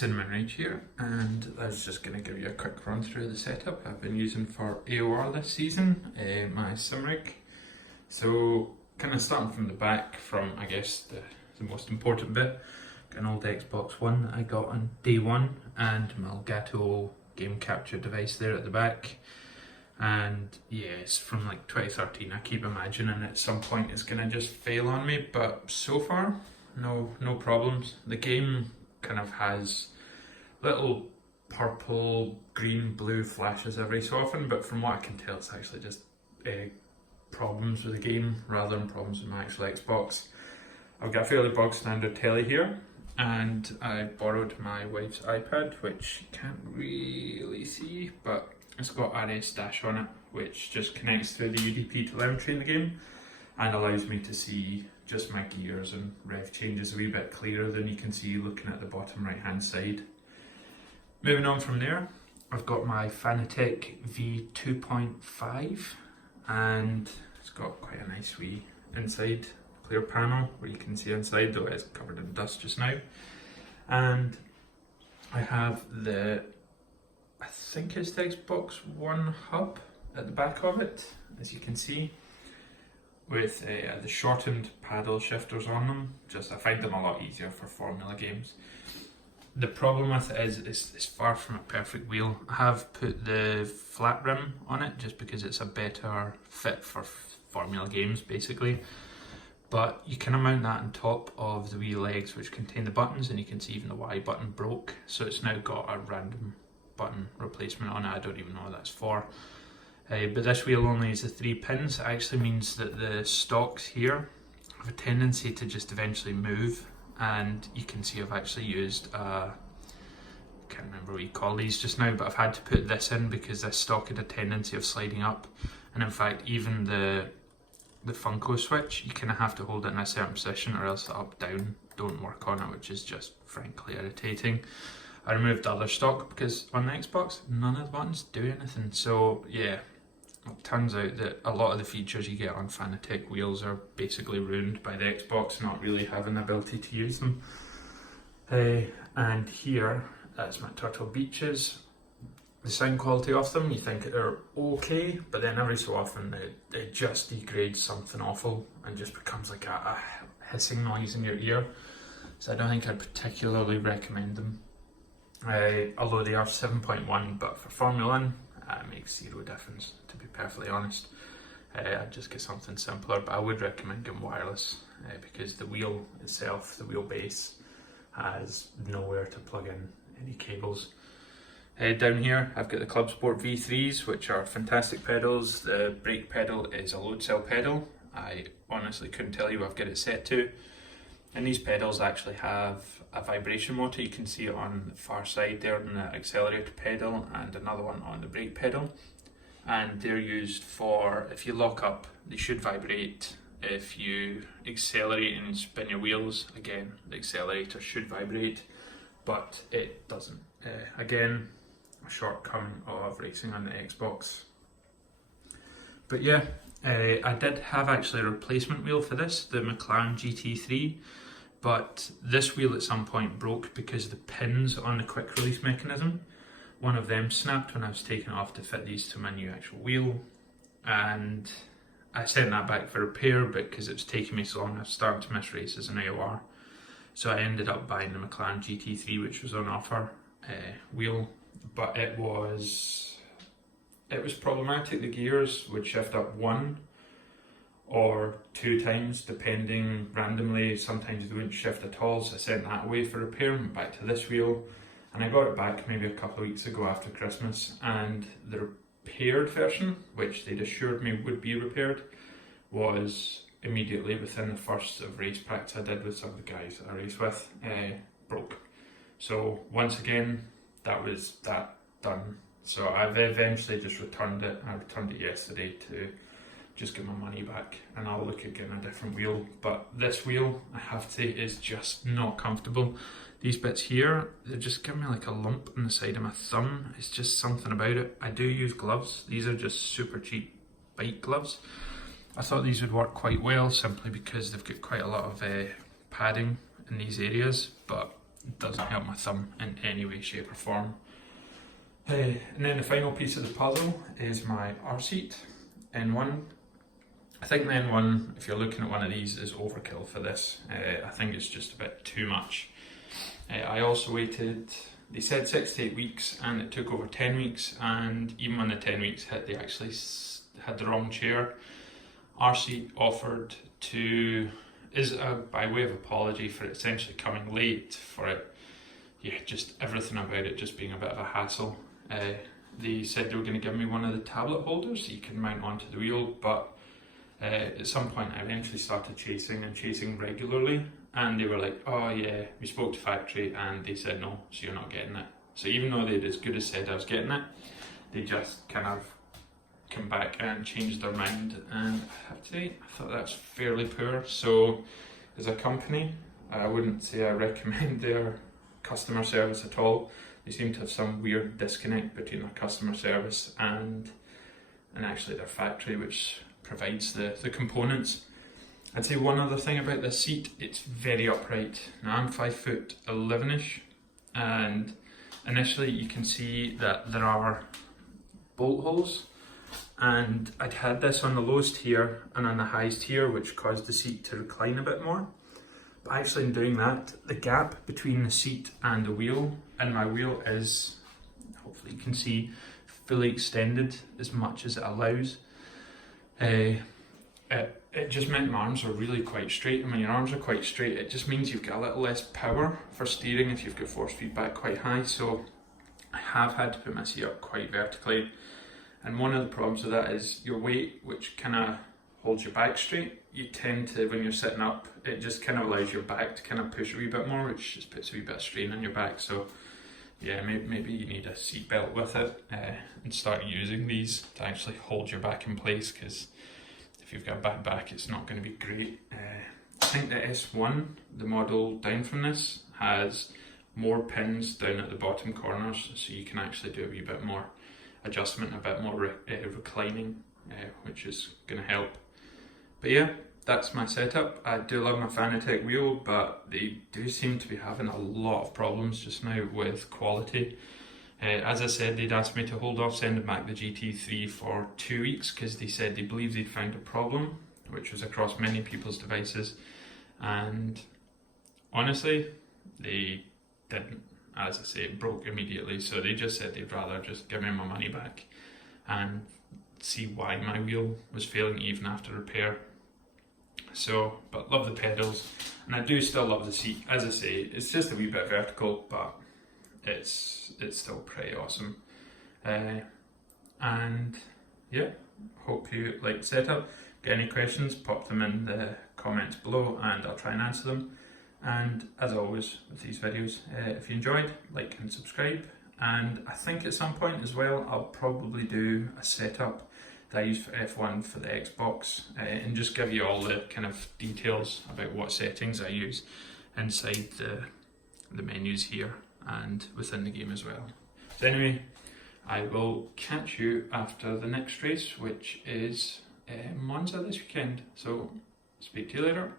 Cinnamon Rage here, and I was just going to give you a quick run through the setup I've been using for AOR this season, my sim rig. So kind of starting from the back, from I guess the most important bit, got an old Xbox One that I got on day one, and my Elgato game capture device there at the back. And yeah, it's from like 2013. I keep imagining at some point it's gonna just fail on me, but so far no problems. The game kind of has little purple, green, blue flashes every so often, but from what I can tell it's actually just problems with the game rather than problems with my actual Xbox. I've got a fairly bog standard telly here, and I borrowed my wife's iPad, which you can't really see, but it's got RS Dash on it, which just connects through the UDP telemetry in the game and allows me to see just my gears and rev changes a wee bit clearer than you can see looking at the bottom right hand side. Moving on from there, I've got my Fanatec V2.5, and it's got quite a nice wee inside clear panel where you can see inside, though it's covered in dust just now. And I have I think it's the Xbox One hub at the back of it, as you can see, with the shortened paddle shifters on them. I find them a lot easier for Formula games. The problem with it is it's far from a perfect wheel. I have put the flat rim on it just because it's a better fit for Formula games basically. But you can mount that on top of the wheel legs which contain the buttons, and you can see even the Y button broke, so it's now got a random button replacement on it. I don't even know what that's for. But this wheel only uses 3 pins. It actually means that the stocks here have a tendency to just eventually move, and you can see I've actually used I can't remember what you call these just now, but I've had to put this in because this stock had a tendency of sliding up, and in fact even the Funko switch, you kind of have to hold it in a certain position or else the up down don't work on it, which is just frankly irritating. I removed the other stock because on the Xbox none of the buttons do anything, so yeah, it turns out that a lot of the features you get on Fanatec wheels are basically ruined by the Xbox not really having the ability to use them. And here, that's my Turtle Beaches. The sound quality of them, you think they're okay, but then every so often it just degrades something awful and just becomes like a hissing noise in your ear. So I don't think I'd particularly recommend them. Although they are 7.1, but for Formula 1, it makes zero difference, to be perfectly honest. I'd just get something simpler, but I would recommend getting wireless because the wheel itself, the wheelbase, has nowhere to plug in any cables. Down here I've got the Clubsport V3s, which are fantastic pedals. The brake pedal is a load cell pedal. I honestly couldn't tell you what I've got it set to. And these pedals actually have a vibration motor. You can see it on the far side there on the accelerator pedal, and another one on the brake pedal. And they're used for, if you lock up, they should vibrate. If you accelerate and spin your wheels, again, the accelerator should vibrate, but it doesn't. Again, a shortcoming of racing on the Xbox. But yeah, I did have actually a replacement wheel for this, the McLaren GT3, but this wheel at some point broke because the pins on the quick release mechanism, one of them snapped when I was taking it off to fit these to my new actual wheel, and I sent that back for repair, but because it was taking me so long I was starting to miss races in AOR, so I ended up buying the McLaren GT3, which was on offer wheel, but it was problematic. The gears would shift up 1 or 2 times depending randomly. Sometimes they wouldn't shift at all, so I sent that away for repair and back to this wheel, and I got it back maybe a couple of weeks ago after Christmas, and the repaired version, which they'd assured me would be repaired, was immediately within the first of race practice I did with some of the guys that I race with, broke. So once again, that was that done. So I've eventually just returned it. I returned it yesterday to just get my money back, and I'll look at getting a different wheel. But this wheel, I have to say, is just not comfortable. These bits here, they just give me like a lump on the side of my thumb. It's just something about it. I do use gloves. These are just super cheap bike gloves. I thought these would work quite well simply because they've got quite a lot of padding in these areas, but it doesn't help my thumb in any way, shape or form. And then the final piece of the puzzle is my RSeat N1. I think the N1, if you're looking at one of these, is overkill for this. I think it's just a bit too much. I also waited, they said 6 to 8 weeks, and it took over 10 weeks, and even when the 10 weeks hit, they actually had the wrong chair. RSeat offered to, by way of apology for it essentially coming late, for it, yeah, just everything about it just being a bit of a hassle. They said they were going to give me one of the tablet holders that you can mount onto the wheel, but at some point I eventually started chasing regularly, and they were like, oh yeah, we spoke to factory and they said no, so you're not getting it. So even though they'd as good as said I was getting it, they just kind of come back and changed their mind, and I have to say, I thought that's fairly poor. So as a company, I wouldn't say I recommend their customer service at all. They seem to have some weird disconnect between their customer service and actually their factory, which provides the components. I'd say one other thing about this seat, it's very upright. Now I'm 5'11"ish, and initially you can see that there are bolt holes, and I'd had this on the lowest tier and on the highest tier, which caused the seat to recline a bit more. But actually in doing that, the gap between the seat and the wheel, and my wheel is, hopefully you can see, fully extended as much as it allows. It just meant my arms are really quite straight, and when your arms are quite straight, it just means you've got a little less power for steering if you've got force feedback quite high. So I have had to put my seat up quite vertically, and one of the problems with that is your weight, which kind of holds your back straight. You tend to, when you're sitting up, it just kind of allows your back to kind of push a wee bit more, which just puts a wee bit of strain on your back. So yeah, maybe you need a seat belt with it, and start using these to actually hold your back in place, because if you've got a bad back, it's not going to be great. I think the S1, the model down from this, has more pins down at the bottom corners, so you can actually do a wee bit more adjustment, a bit more reclining, which is going to help. But yeah, that's my setup. I do love my Fanatec wheel, but they do seem to be having a lot of problems just now with quality. As I said, they'd asked me to hold off sending back the GT3 for 2 weeks because they said they believed they'd found a problem, which was across many people's devices, and honestly, they didn't. As I say, it broke immediately, so they just said they'd rather just give me my money back and see why my wheel was failing even after repair. So, but love the pedals, and I do still love the seat. As I say, it's just a wee bit vertical, but it's still pretty awesome. And yeah, hope you like the setup. Get any questions, pop them in the comments below and I'll try and answer them. And as always with these videos, if you enjoyed, like and subscribe. And I think at some point as well, I'll probably do a setup that I use for F1 for the Xbox, and just give you all the kind of details about what settings I use inside the menus here and within the game as well. So anyway, I will catch you after the next race, which is Monza this weekend. So speak to you later.